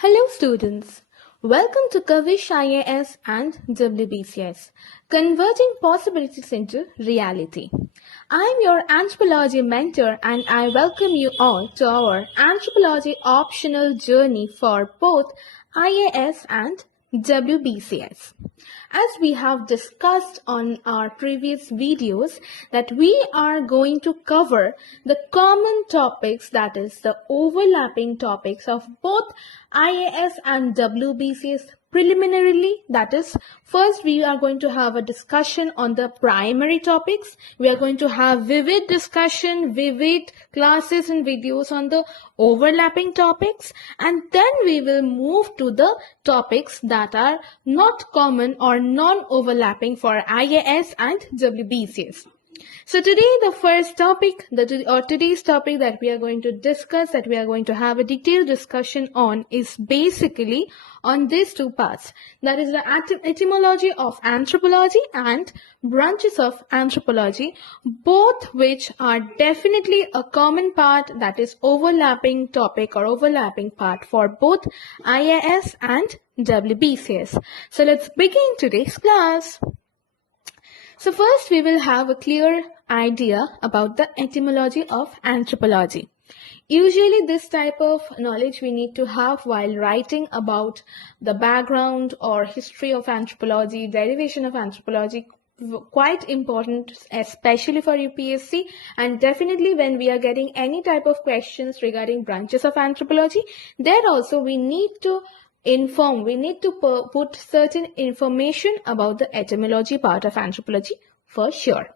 Hello students, welcome to Kavish IAS and WBCS, Converting Possibilities into Reality. I am your anthropology mentor and I welcome you all to our anthropology optional journey for both IAS and WBCS. As we have discussed on our previous videos that we are going to cover the common topics, that is the overlapping topics of both IAS and WBCS preliminarily. That is, first we are going to have a discussion on the primary topics. We are going to have vivid discussion, vivid classes and videos on the overlapping topics, and then we will move to the topics that are not common or non-overlapping for IAS and WBCS. So today the first topic, today's topic that we are going to discuss, that we are going to have a detailed discussion on, is basically on these two parts. That is the etymology of anthropology and branches of anthropology, both which are definitely a common part, that is overlapping topic or overlapping part for both IAS and WBCS. So let's begin today's class. So first we will have a clear idea about the etymology of anthropology. Usually this type of knowledge we need to have while writing about the background or history of anthropology, derivation of anthropology, quite important especially for UPSC, and definitely when we are getting any type of questions regarding branches of anthropology, there also we need to put certain information about the etymology part of anthropology for sure.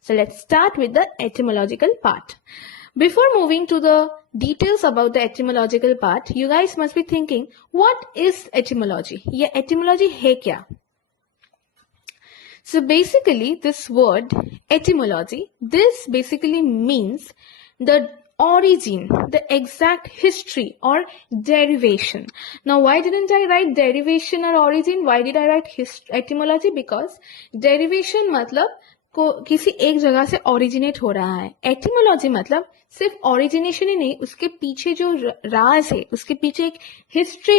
So let's start with the etymological part. Before moving to the details about the etymological part, you guys must be thinking, what is etymology? Yeah, etymology hai kya? So basically this word etymology, this basically means the origin, the exact history or derivation. Now why didn't I write derivation or origin? Why did I write etymology? Because derivation मतलब किसी एक जगह से originate हो रहा है. Etymology मतलब सिर्फ origination ही नहीं, उसके पीछे जो राज है, उसके पीछे एक history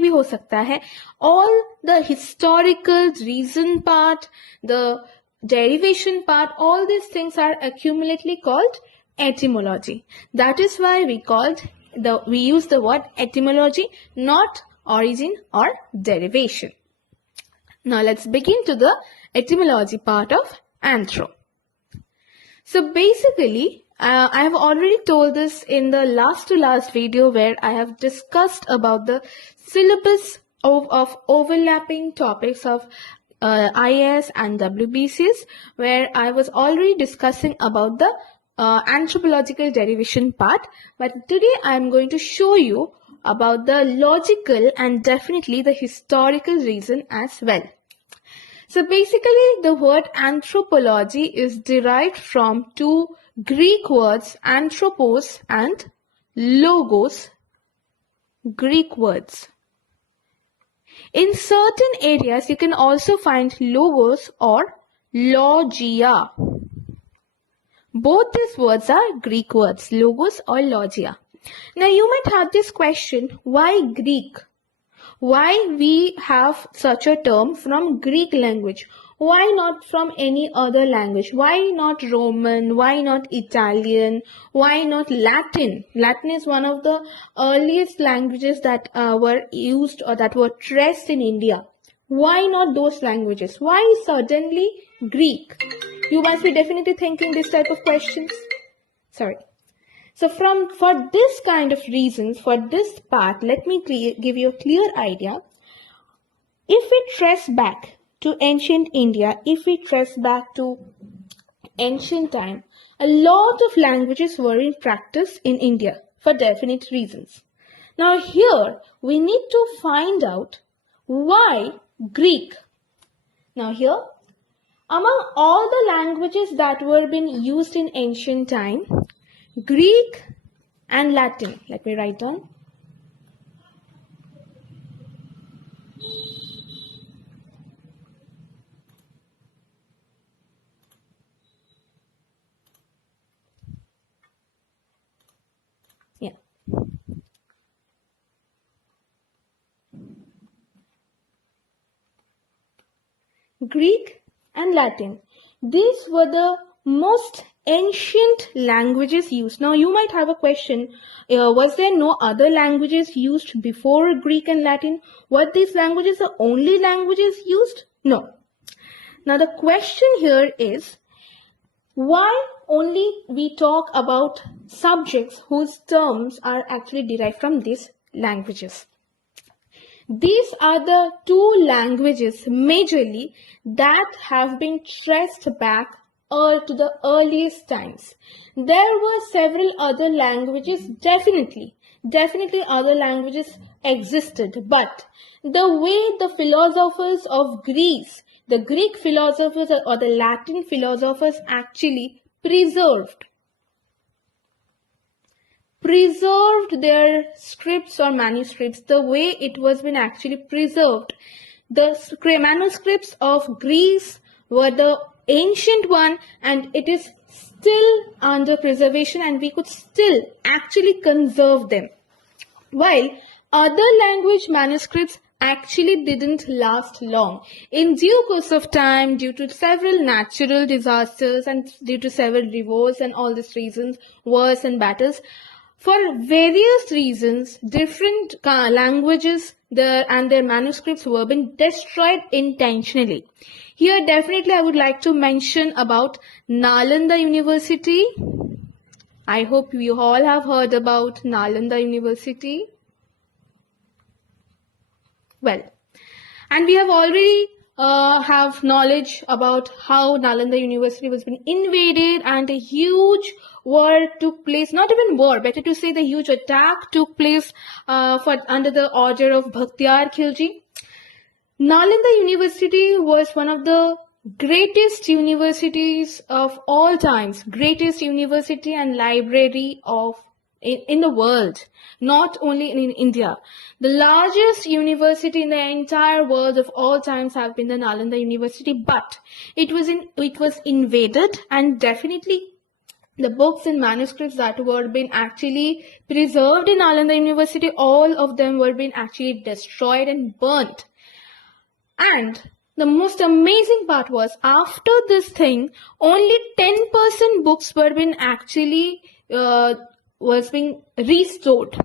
भी हो सकता है. All the historical reason part, the derivation part, all these things are accumulately called etymology. That is why we use the word etymology, not origin or derivation. Now let's begin to the etymology part of anthro. So basically, I have already told this in the last to last video where I have discussed about the syllabus of overlapping topics of IAS and WBCS, where I was already discussing about the anthropological derivation part, but today I am going to show you about the logical and definitely the historical reason as well. So basically the word anthropology is derived from two Greek words, anthropos and logos, Greek words. In certain areas you can also find logos or logia. Both these words are Greek words, logos or logia. Now you might have this question, why Greek? Why we have such a term from Greek language? Why not from any other language? Why not Roman? Why not Italian? Why not Latin? Latin is one of the earliest languages that were used or that were traced in India. Why not those languages? Why suddenly Greek? You must be definitely thinking this type of questions. Sorry. So for this kind of reasons, for this part, let me give you a clear idea. If we trace back to ancient India, if we trace back to ancient time, a lot of languages were in practice in India for definite reasons. Now here we need to find out why Greek. Now here, among all the languages that were being used in ancient time, Greek and Latin. Let me write down. Yeah. Greek and Latin. These were the most ancient languages used. Now you might have a question, was there no other languages used before Greek and Latin? Were these languages the only languages used? No. Now the question here is, why only we talk about subjects whose terms are actually derived from these languages? These are the two languages majorly that have been traced back to the earliest times. There were several other languages, definitely other languages existed, but the way the philosophers of Greece, the Greek philosophers or the Latin philosophers actually preserved their scripts or manuscripts, the way it was been actually preserved. The manuscripts of Greece were the ancient one, and it is still under preservation, and we could still actually conserve them. While other language manuscripts actually didn't last long. In due course of time, due to several natural disasters and due to several revolts and all these reasons, wars and battles, for various reasons, different languages and their manuscripts were being destroyed intentionally. Here definitely I would like to mention about Nalanda University. I hope you all have heard about Nalanda University. Well, and we have already have knowledge about how Nalanda University was being invaded and a huge war took place, not even war, better to say the huge attack took place under the order of Bhaktiar Khilji. Nalanda University was one of the greatest universities of all times, greatest university and library in the world, not only in India. The largest university in the entire world of all times have been the Nalanda University, but it was invaded, and definitely the books and manuscripts that were being actually preserved in Nalanda University, all of them were being actually destroyed and burnt. And the most amazing part was, after this thing, only 10% books were being actually was being restored.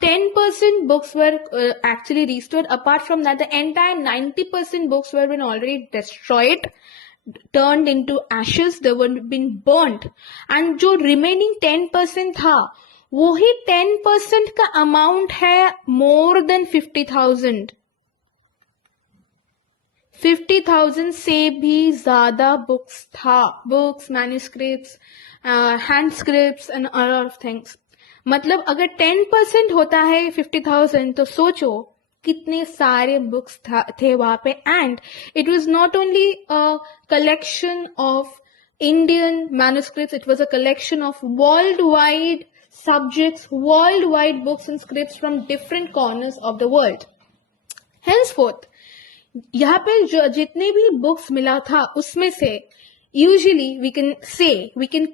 10% books were actually restored. Apart from that, the entire 90% books were been already destroyed, turned into ashes, they were been burnt. And जो remaining 10% था, वही 10% का amount है more than 50,000. 50,000 से भी ज़्यादा books था, books, manuscripts, hand scripts and a lot of things. मतलब अगर 10% होता है 50,000, तो सोचो कितने सारे बुक्स थे वहाँ पे. And it was not only a collection of Indian manuscripts, it was a collection of worldwide subjects, worldwide books and scripts from different corners of the world. Henceforth, यहाँ पे जितने भी बुक्स मिला था, उसमें से usually we can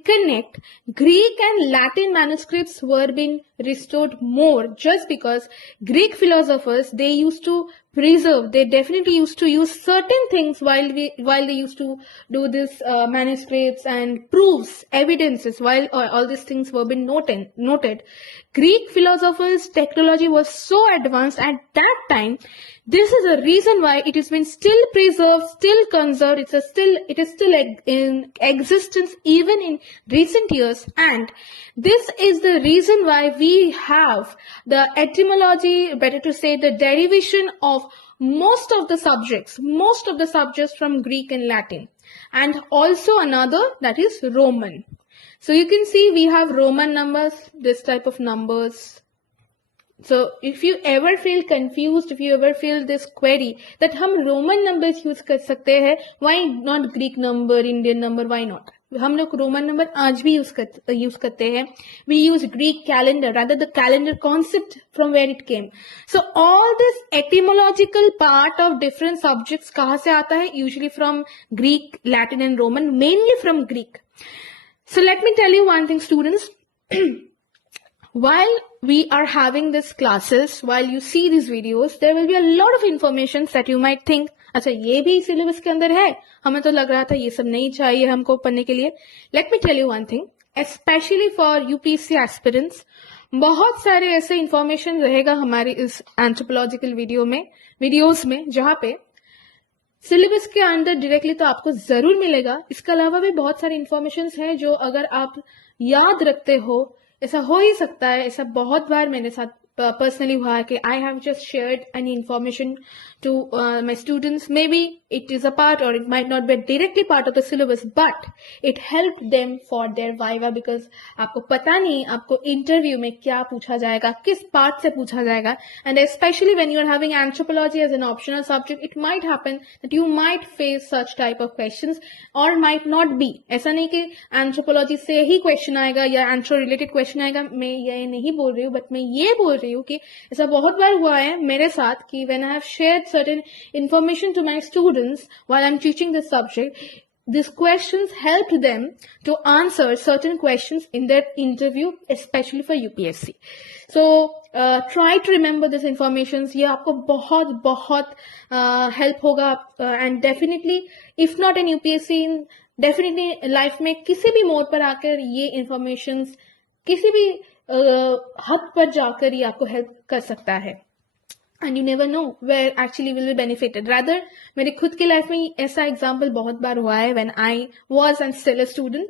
connect Greek and Latin manuscripts were being restored more, just because Greek philosophers, they used to preserve, they definitely used to use certain things while they used to do this manuscripts and proofs, evidences, while all these things were being noted. Greek philosophers' technology was so advanced at that time. This is a reason why it has been still preserved, still conserved. It is still in existence even in recent years, and this is the reason why we have the etymology, better to say the derivation of most of the subjects from Greek and Latin, and also another, that is Roman. So you can see we have Roman numbers, this type of numbers. So if you ever feel confused, if you ever feel this query that हम Roman numbers use कर सकते हैं, why not Greek number, Indian number, why not? हम लोग Roman number आज भी use करते हैं. We use Greek calendar, rather the calendar concept from where it came. So all this etymological part of different subjects कहाँ से आता है? Usually from Greek, Latin and Roman, mainly from Greek. So let me tell you one thing, students. while we are having this classes, while you see these videos, there will be a lot of information that you might think, अच्छा ये भी syllabus के अंदर है, हमें तो लग रहा था ये सब नहीं चाहिए हमको पढ़ने के लिए. Let me tell you one thing, especially for UPSC aspirants, बहुत सारे ऐसे इंफॉर्मेशन रहेगा हमारे इस एंथ्रोपोलॉजिकल वीडियोस में जहां पे सिलेबस के अंदर डायरेक्टली तो आपको जरूर मिलेगा. इसके अलावा भी बहुत सारे इंफॉर्मेशन है जो अगर आप याद रखते हो, ऐसा हो ही सकता है, ऐसा बहुत बार मेरे साथ personally हुआ है कि I have just shared any information to my students. Maybe it is a part or it might not be directly part of the syllabus, but it helped them for their viva because आपको पता नहीं आपको interview में क्या पूछा जाएगा, किस part से पूछा जाएगा. And especially when you are having anthropology as an optional subject, it might happen that you might face such type of questions or might not be. ऐसा नहीं कि anthropology से ही question आएगा या anthro related question आएगा. मैं ये नहीं बोल रही हूँ, but मैं ये बोल रही हूँ कि ऐसा बहुत बार हुआ है मेरे साथ कि when I have shared certain information to my students while I'm teaching this subject, these questions helped them to answer certain questions in their interview, especially for UPSC. So try to remember this information. ये आपको बहुत बहुत help होगा and definitely if not in UPSC, definitely life में किसी भी मोड़ पर आकर ये information किसी भी हद पर जाकर ये आपको हेल्प कर सकता है. And you never know where actually will be benefited. Rather, मेरे खुद की लाइफ में ऐसा एग्जाम्पल बहुत बार हुआ है when I was and still a student.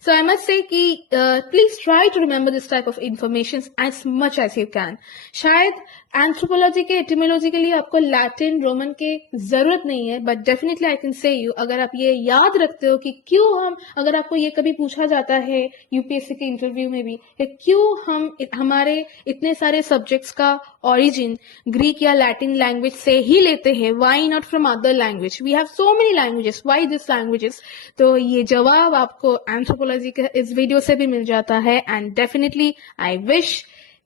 So I must say कि please try to remember this type of information as much as you can. शायद एंथ्रोपोलॉजी के एटिमोलॉजी के लिए आपको लैटिन रोमन के जरूरत नहीं है, but definitely I can say you अगर आप ये याद रखते हो कि क्यों हम, अगर आपको ये कभी पूछा जाता है यूपीएससी के इंटरव्यू में भी कि क्यों हम हमारे इतने सारे सब्जेक्ट्स का ओरिजिन ग्रीक या लैटिन लैंग्वेज से ही लेते हैं, why not from other language, we have so many languages, why this languages. तो ये जवाब आपको एंथ्रोपोलॉजी के इस वीडियो से भी मिल जाता है. एंड डेफिनेटली आई विश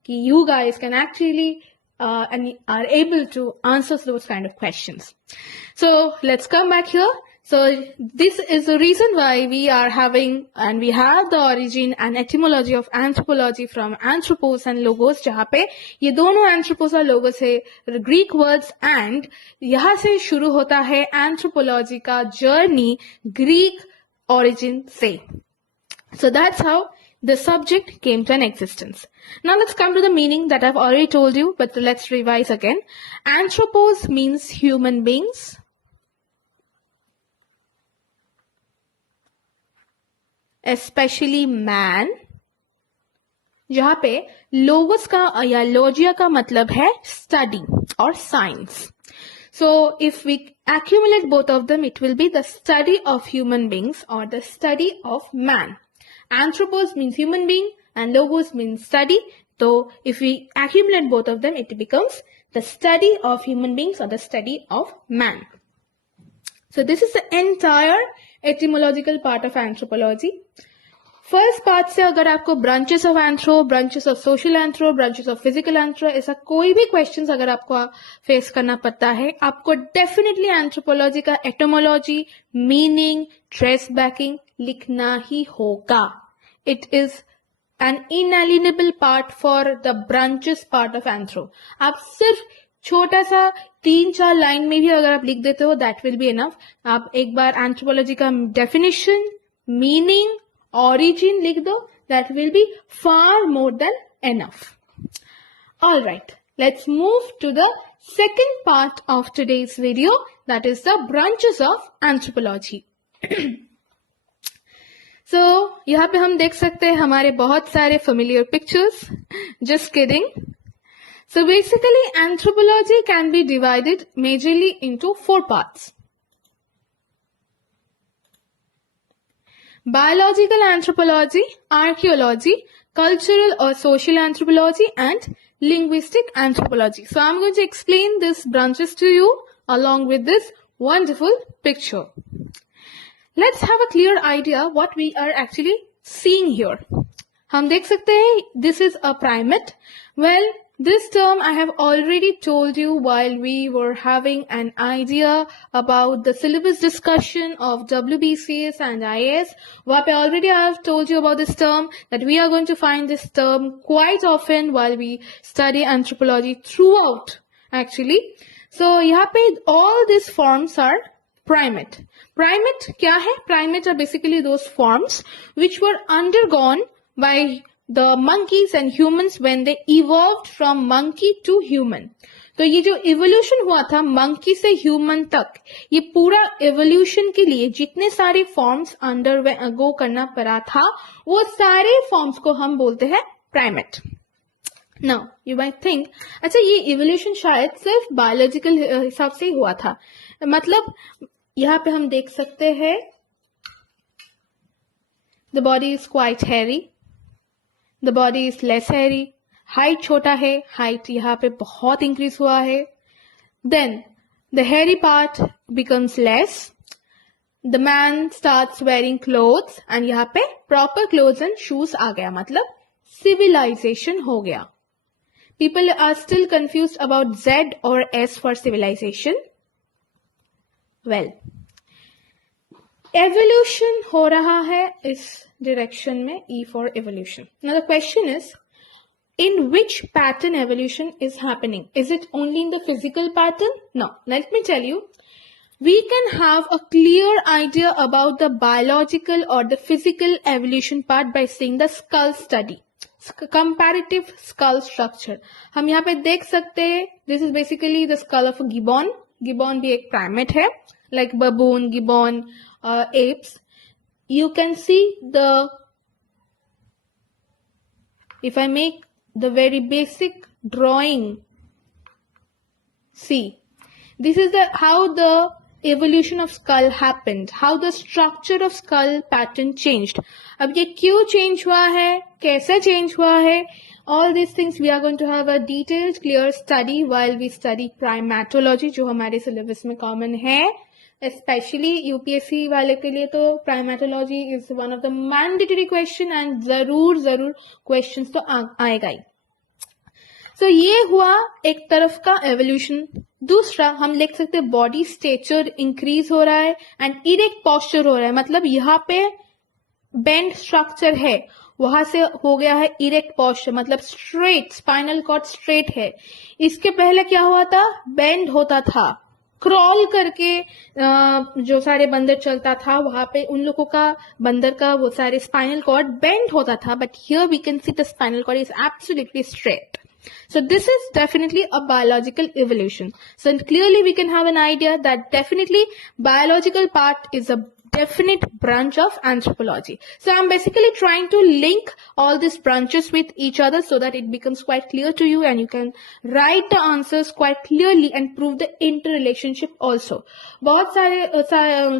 कि you guys can actually and are able to answer those kind of questions. So let's come back here. So this is the reason why we are having and we have the origin and etymology of anthropology from anthropos and logos, जहाँ पे ये दोनों anthropos और logos है Greek words, and यहाँ से शुरू होता है anthropology का journey Greek origin से. So that's how the subject came to an existence. Now let's come to the meaning that I've already told you, but let's revise again. Anthropos means human beings. Especially man. जहाँ पे logos का या logia का मतलब है study or science. So if we accumulate both of them, it will be the study of human beings or the study of man. Anthropos means human being and logos means study. So if we accumulate both of them, it becomes the study of human beings or the study of man. So this is the entire etymological part of anthropology. First part से अगर आपको branches of anthro, branches of social anthro, branches of physical anthro, ऐसा कोई भी questions अगर आपको face करना पड़ता है, आपको डेफिनेटली एंथ्रोपोलॉजी का एटोमोलॉजी, मीनिंग, ट्रेस बैकिंग लिखना ही होगा. It is an inalienable part for the branches part of anthro. आप सिर्फ छोटा सा 3-4 लाइन में भी अगर आप लिख देते हो, दैट विल बी इनफ. आप एक बार एंथ्रोपोलॉजी का डेफिनेशन, मीनिंग, origin लिख दो, that will be far more than enough. All right, let's move to the second part of today's video, that is the branches of anthropology. So यहाँ पे हम देख सकते हैं हमारे बहुत सारे familiar pictures. Just kidding. So basically anthropology can be divided majorly into 4 parts. Biological anthropology, archaeology, cultural or social anthropology, and linguistic anthropology. So I'm going to explain these branches to you along with this wonderful picture. Let's have a clear idea what we are actually seeing here. हम देख सकते हैं this is a primate. Well, This term I have already told you while we were having an idea about the syllabus discussion of WBCS and IAS. वहाँ पे already I have told you about this term, that we are going to find this term quite often while we study anthropology throughout actually. So यहाँ पे all these forms are primate. Primate क्या है? Primate are basically those forms which were undergone by the monkeys and humans when they evolved from monkey to human. तो ये जो evolution हुआ था monkey से human तक, ये पूरा evolution के लिए जितने सारे forms undergo करना पड़ा था, वो सारे forms को हम बोलते हैं primate. Now you might think, अच्छा ये evolution शायद सिर्फ biological हिसाब से ही हुआ था. मतलब यहाँ पे हम देख सकते हैं the body is quite hairy. The body is less hairy. Height छोटा है, height यहाँ पे बहुत increase हुआ है. Then the hairy part becomes less. The man starts wearing clothes and यहाँ पे proper clothes and shoes आ गया, मतलब civilization हो गया. People are still confused about Z or S for civilization. Well, evolution हो रहा है इस direction में, E for evolution. Now the question is, in which pattern evolution is happening? Is it only in the physical pattern? No. Let me tell you, we can have a clear idea about the biological or the physical evolution part by seeing the skull study. Comparative skull structure. हम यहाँ पे देख सकते हैं, this is basically the skull of a gibbon. Gibbon भी एक primate है, like baboon, gibbon, apes. You can see the, if I make the very basic drawing, see, this is how the evolution of skull happened, how the structure of skull pattern changed. अब ये क्यों change हुआ है, कैसे change हुआ है, all these things we are going to have a detailed clear study while we study primatology, जो हमारे syllabus में common है. Especially UPSC वाले के लिए तो primatology is one of the mandatory question and जरूर questions तो आएगा ही. So ये हुआ एक तरफ का evolution. दूसरा हम लिख सकते हैं body stature increase हो रहा है and erect posture हो रहा है, मतलब यहाँ पे bend structure है, वहां से हो गया है erect posture, मतलब straight, spinal cord straight है. इसके पहले क्या हुआ था, bend होता था, क्रॉल करके जो सारे बंदर चलता था वहां पे उन लोगों का बंदर का वो सारे स्पाइनल कॉर्ड बेंड होता था, but here we can see the spinal cord is absolutely straight. So this is definitely a biological evolution. So clearly we can have an idea that definitely biological part is a definite branch of anthropology. So I'm basically trying to link all these branches with each other so that it becomes quite clear to you and you can write the answers quite clearly and prove the interrelationship also. बहुत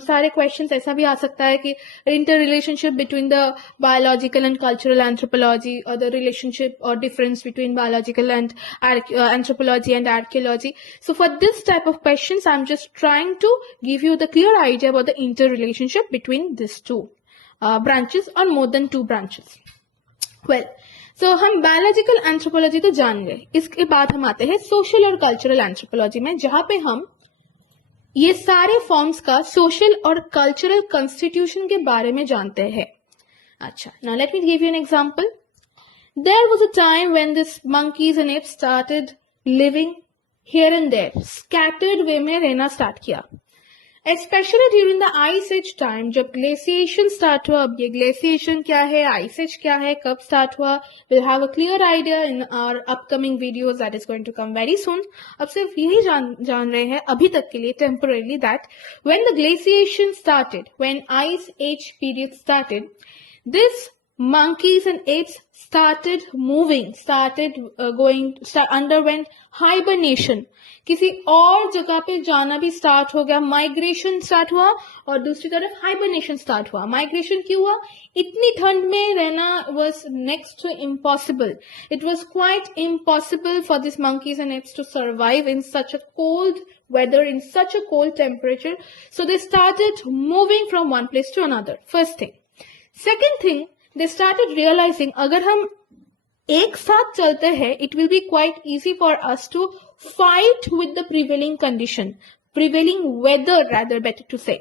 सारे questions ऐसा भी आ सकता है कि interrelationship between the biological and cultural anthropology, or the relationship or difference between biological and anthropology and archaeology. So for this type of questions, I'm just trying to give you the clear idea about the interrelationship between these two branches or more than two branches. Well, so हम biological anthropology तो जान गए. इसके बाद हम आते हैं social और cultural anthropology में, जहाँ पे हम ये सारे फॉर्म्स का सोशल और कल्चरल कॉन्स्टिट्यूशन के बारे में जानते हैं. अच्छा, now let me give you an example. There was a time when these monkeys and apes started living here and there, scattered way में रहना स्टार्ट किया. Especially during the ice age time, जब glaciation start हुआ. अब ये glaciation क्या है, ice age क्या है, कब start हुआ, we'll have a clear idea in our upcoming videos that is going to come very soon. अब सिर्फ यही जान रहे हैं अभी तक के लिए temporarily that when the glaciation started, when ice age period started, this monkeys and apes started moving, underwent hibernation. किसी और जगह पे जाना भी स्टार्ट हो गया, माइग्रेशन स्टार्ट हुआ, और दूसरी तरफ हाइबरनेशन स्टार्ट हुआ. माइग्रेशन क्यों हुआ, इतनी ठंड में रहना was next to impossible. It was quite impossible for these monkeys and apes to survive in such a cold weather, in such a cold temperature. So they started moving from one place to another. First thing. Second thing, they started realizing अगर हम एक साथ चलते हैं, it will be quite easy for us to fight with the prevailing condition, prevailing weather rather, better to say.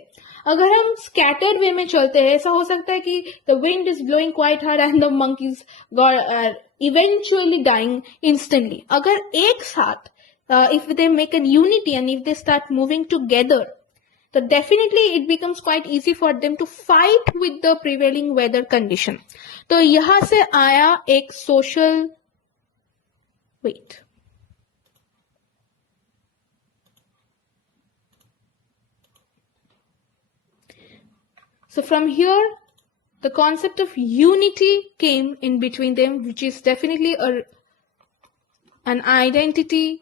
अगर हम scattered way में चलते हैं, ऐसा हो सकता है कि the wind is blowing quite hard and the monkeys got eventually dying instantly. अगर एक साथ if they make a unity and if they start moving together, so definitely it becomes quite easy for them to fight with the prevailing weather condition. तो यहां से आया एक social wait. So from here, the concept of unity came in between them, which is definitely an identity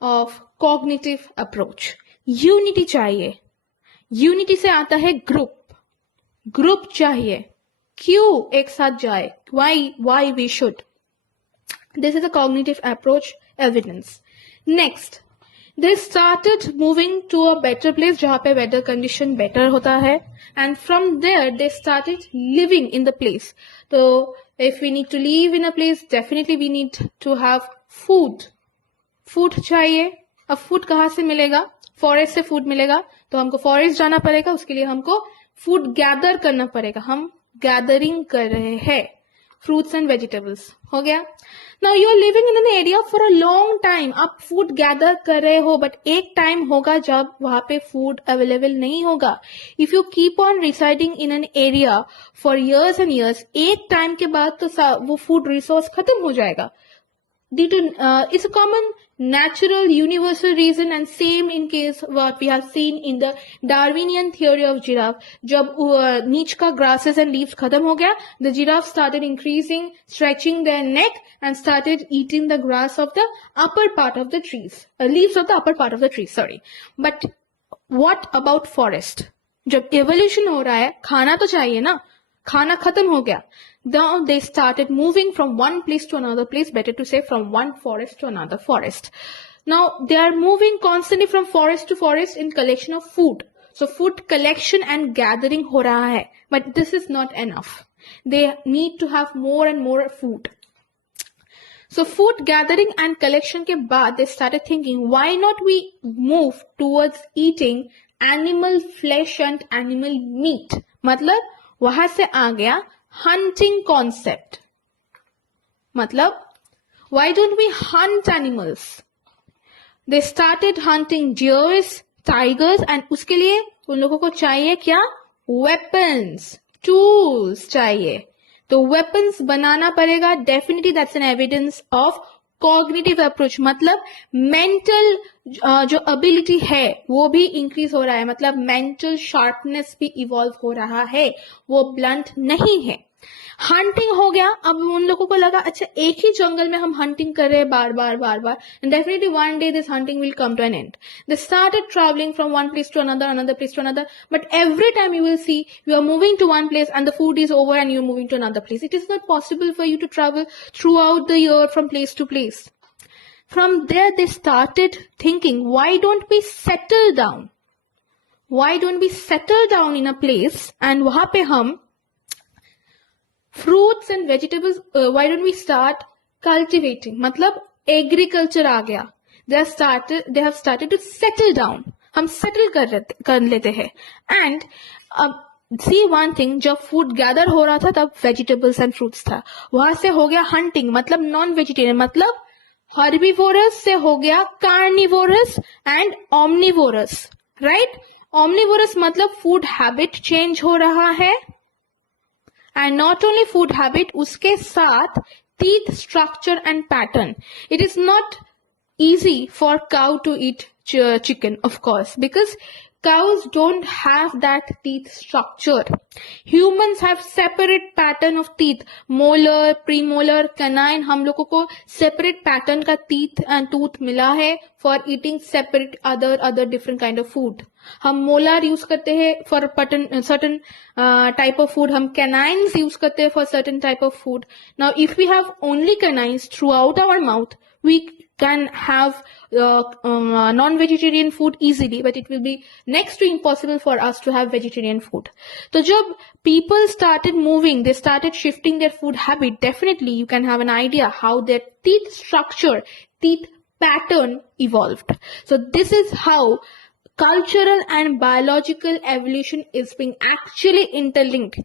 of cognitive approach. Unity चाहिए. Unity से आता है group चाहिए. क्यों एक साथ जाए? Why we should? This is a cognitive approach evidence. Next, they started moving to a better place जहाँ पे weather condition better होता है, and from there they started living in the place. So if we need to live in a place, definitely we need to have food. Food चाहिए. अब food कहाँ से मिलेगा? Forest से फूड मिलेगा, तो हमको फॉरेस्ट जाना पड़ेगा, उसके लिए हमको फूड गैदर करना पड़ेगा. हम गैदरिंग कर रहे हैं फ्रूट्स एंड वेजिटेबल्स. हो गया. Now you are living in an area for a long time. आप फूड गैदर कर रहे हो, बट एक टाइम होगा जब वहां पे फूड अवेलेबल नहीं होगा. If you keep on residing in an area for years and years, एक टाइम के बाद तो वो फूड रिसोर्स खत्म हो जाएगा. It's a common natural universal reason, and same in case what we have seen in the Darwinian theory of giraffe. जब नीच का grasses and leaves खत्म हो गया, the giraffe started increasing, stretching their neck and started eating the grass of the upper part of the trees, leaves of the upper part of the trees, sorry. But what about forest? जब evolution हो रहा है, खाना तो चाहिए ना, खाना खत्म हो गया. Now they started moving from one place to another place, better to say from one forest to another forest. Now they are moving constantly from forest to forest in collection of food. So food collection and gathering हो रहा है, but this is not enough. They need to have more and more food. So food gathering and collection के बाद they started thinking, why not we move towards eating animal flesh and animal meat? मतलब वहां से आ गया hunting concept. मतलब why don't we hunt animals? They started hunting deers, tigers, and उसके लिए उन लोगों को चाहिए क्या? Weapons, tools चाहिए. तो weapons बनाना पड़ेगा. Definitely that's an evidence of cognitive approach. मतलब mental जो ability है वो भी increase हो रहा है. मतलब mental sharpness भी evolve हो रहा है, वो blunt नहीं है. हंटिंग हो गया. अब उन लोगों को लगा अच्छा एक ही जंगल में हम हंटिंग कर रहे हैं बार बार, and definitely one day this hunting will come to an end. They started traveling from one place to another place to another, but every time you will see you are moving to one place and the food is over and you are moving to another place. It is not possible for you to travel throughout the year from place to place. From there they started thinking, why don't we settle down? Why don't we settle down in a place and वहां पे हम fruits and vegetables, why don't we start cultivating? मतलब agriculture आ गया. They have started to settle down. हम settle कर लेते हैं. And see one thing, जब food gather हो रहा था तब vegetables and fruits था. वहां से हो गया hunting, मतलब non-vegetarian, मतलब herbivorous से हो गया carnivorous and omnivorous, right? Omnivorous मतलब food habit change हो रहा है. And not only food habit, उसके साथ teeth structure and pattern. It is not easy for cow to eat chicken, of course, because cows don't have that teeth structure. Humans have separate pattern of teeth, molar, premolar, canine. हम लोगों को separate pattern का teeth and tooth मिला है for eating separate other different kind of food. हम molar use करते हैं for certain type of food. हम canines use करते हैं for certain type of food. Now if we have only canines throughout our mouth, we can have non-vegetarian food easily, but it will be next to impossible for us to have vegetarian food. So jab people started moving, they started shifting their food habit, definitely you can have an idea how their teeth structure, teeth pattern evolved. So this is how cultural and biological evolution is being actually interlinked.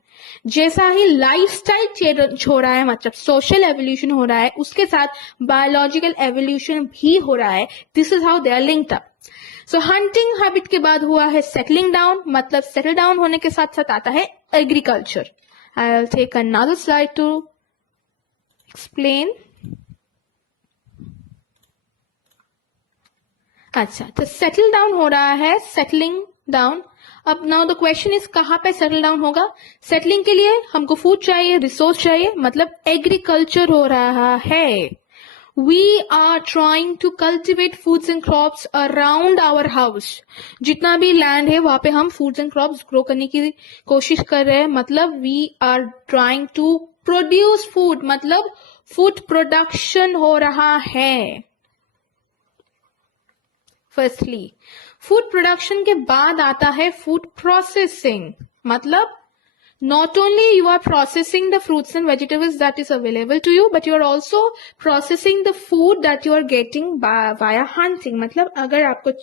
जैसा ही lifestyle change हो रहा है, मतलब social evolution हो रहा है, उसके साथ बायोलॉजिकल एवोल्यूशन भी हो रहा है. This is how they are linked up. So hunting habit के बाद हुआ है सेटलिंग डाउन, मतलब सेटल डाउन होने के साथ साथ आता है agriculture. I will take another slide to explain. अच्छा, तो सेटल डाउन हो रहा है, सेटलिंग डाउन. अब नाउ द क्वेश्चन इज कहाँ पे सेटल डाउन होगा. सेटलिंग के लिए हमको फूड चाहिए, रिसोर्स चाहिए, मतलब एग्रीकल्चर हो रहा है. We are trying to cultivate foods and crops around our house. जितना भी लैंड है वहां पे हम फूड्स एंड क्रॉप्स ग्रो करने की कोशिश कर रहे हैं. मतलब we are trying to produce food, मतलब फूड प्रोडक्शन हो रहा है. फर्स्टली फूड प्रोडक्शन के बाद आता है फूड प्रोसेसिंग. मतलब not only you are processing the fruits and vegetables that is available to you, but you are also processing the food that you are getting via hunting. मतलब अगर आपको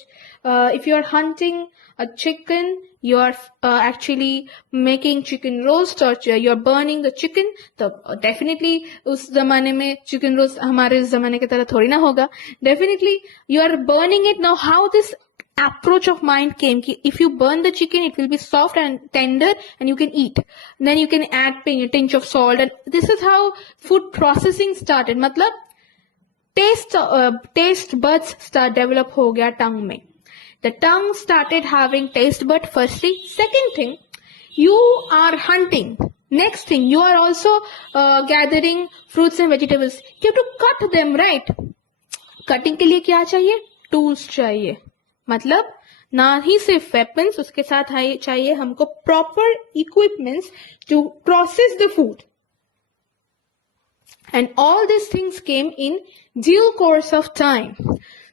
if you are hunting a chicken, you are actually making chicken roast or you are burning the chicken, तो definitely उस जमाने में chicken roast हमारे जमाने की तरह थोड़ी ना होगा. Definitely you are burning it. Now how this approach of mind came ki if you burn the chicken, it will be soft and tender and you can eat. Then you can add a pinch of salt, and this is how food processing started. मतलब taste buds start develop हो गया tongue में. The tongue started having taste bud firstly. Second thing, you are hunting. Next thing, you are also gathering fruits and vegetables. You have to cut them, right? Cutting के लिए क्या चाहिए? Tools चाहिए. मतलब ना ही सिर्फ वेपन्स, उसके साथ चाहिए हमको proper equipments to process the food. And all this things came in due course of time.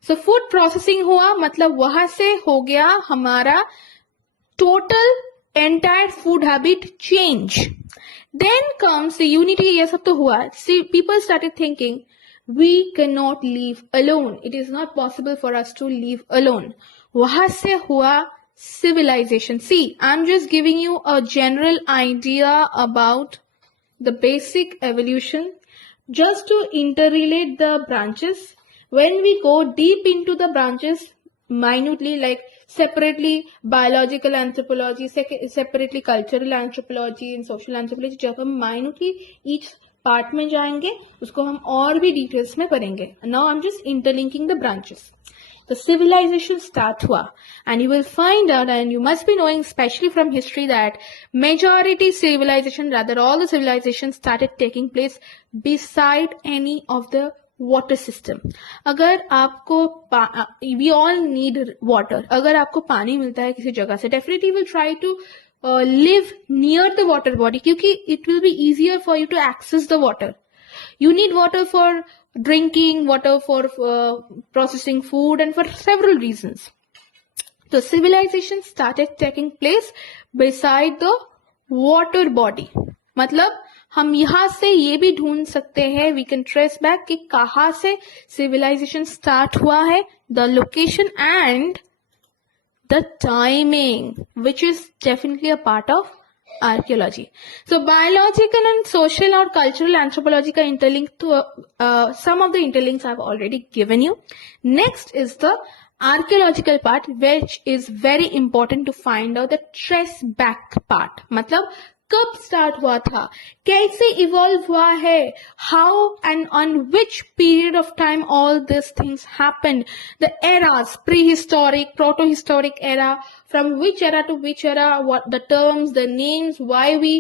So food processing हुआ, मतलब वहां से हो गया हमारा total entire food habit change. Then comes the unity. ये सब तो हुआ. See people started thinking we cannot live alone. It is not possible for us to live alone. वहां से हुआ civilization. See, I'm just giving you a general idea about the basic evolution just to interrelate the branches. When we go deep into the branches minutely, like separately biological anthropology, separately cultural anthropology and social anthropology, जब हम minutely each part में जाएंगे उसको हम और भी details में पढ़ेंगे. Now I am just interlinking the branches. The civilization start हुआ and you will find out, and you must be knowing specially from history, that majority civilization, rather all the civilization started taking place beside any of the water system. अगर आपको we all need water. अगर आपको पानी मिलता है किसी जगह से, definitely will try to live near the water body, क्योंकि it will be easier for you to access the water. You need water for drinking, water for processing food, and for several reasons. So civilization started taking place beside the water body. मतलब हम यहाँ से ये भी ढूंढ सकते हैं, we can trace back कि कहाँ से civilization start हुआ है, the location and the timing, which is definitely a part of archaeology. So biological and social or cultural anthropology ka interlink to some of the interlinks I've already given you. Next is the archaeological part, which is very important to find out the trace back part. मतलब कब start हुआ था, कैसे evolve हुआ है, how and on which period of time all this things happened, the eras, prehistoric, protohistoric era, from which era to which era, what the terms, the names, why we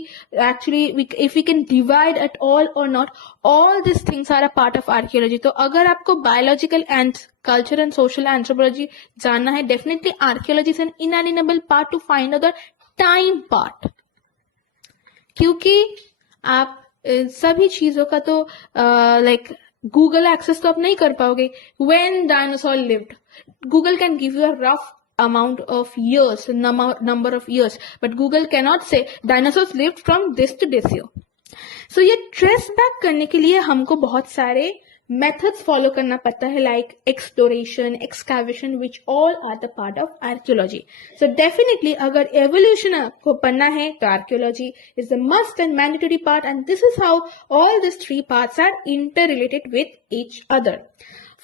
actually if we can divide at all और not, all this things are a part of archaeology. तो अगर आपको biological and culture and social anthropology जानना है, definitely archaeology is an inalienable part to find out the time part. क्योंकि आप सभी चीजों का तो लाइक गूगल एक्सेस तो आप नहीं कर पाओगे. When dinosaur lived, Google can give you a rough amount of years, number of years, but Google cannot say dinosaurs lived from this to this year. So ये ट्रेस बैक करने के लिए हमको बहुत सारे मेथड्स फॉलो करना पड़ता है, like exploration, excavation, which all are the part of archaeology. So definitely अगर एवोल्यूशन को पढ़ना है तो archaeology is the must and mandatory part, and this is how all this three parts are inter related with each other.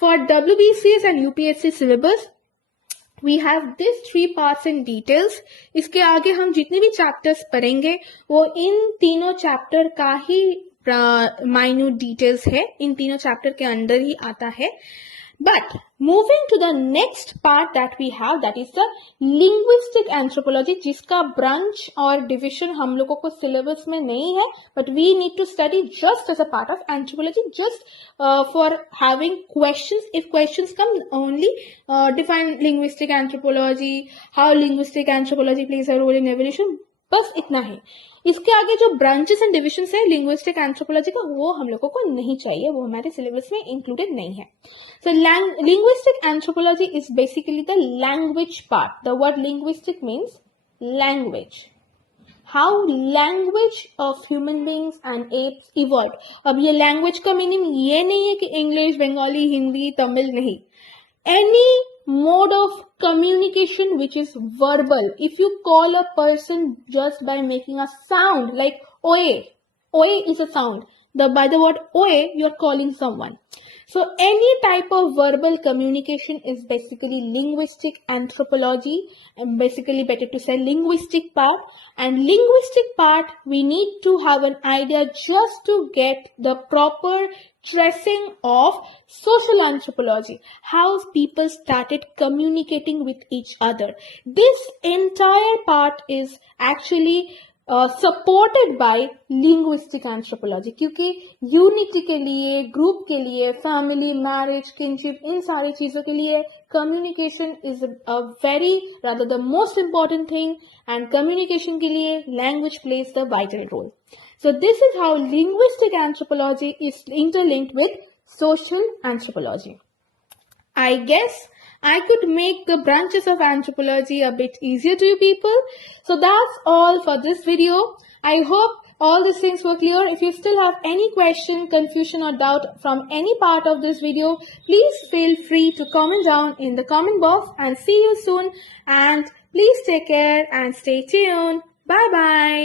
For WBCS and UPSC syllabus we have these three parts in details. इसके आगे हम जितने भी chapters पढ़ेंगे वो इन तीनों chapter का ही minute details है, इन तीनों चैप्टर के अंदर ही आता है. But moving to the next part that we have, that is the linguistic anthropology, जिसका ब्रांच और डिविजन हम लोगों को सिलेबस में नहीं है, but we need to study just as a part of anthropology, just for having questions. If questions come only define linguistic anthropology, how linguistic anthropology plays a role in evolution, बस इतना है. इसके आगे जो branches and divisions है linguistic anthropology का, वो हम लोगों को नहीं चाहिए, वो हमारे सिलेबस में इंक्लूडेड नहीं है. So linguistic anthropology is basically the language part. The word linguistic means language, how language of human beings and apes evolve. अब ये लैंग्वेज का मीनिंग ये नहीं है कि इंग्लिश, बंगाली, हिंदी, तमिल, नहीं. Any mode of communication which is verbal. If you call a person just by making a sound like oye, oye is a sound. By the word oye, you are calling someone. So any type of verbal communication is basically linguistic anthropology, and basically better to say linguistic part. And linguistic part, we need to have an idea just to get the proper tracing of social anthropology, how people started communicating with each other. This entire part is actually supported by linguistic anthropology, क्योंकि unity के लिए, group के लिए, family, marriage, kinship, इन सारी चीजों के लिए communication is a very rather the most important thing, and communication के लिए language plays the vital role. So this is how linguistic anthropology is interlinked with social anthropology. I guess I could make the branches of anthropology a bit easier to you people. So that's all for this video. I hope all these things were clear. If you still have any question, confusion or doubt from any part of this video, please feel free to comment down in the comment box, and see you soon. And please take care and stay tuned. Bye bye.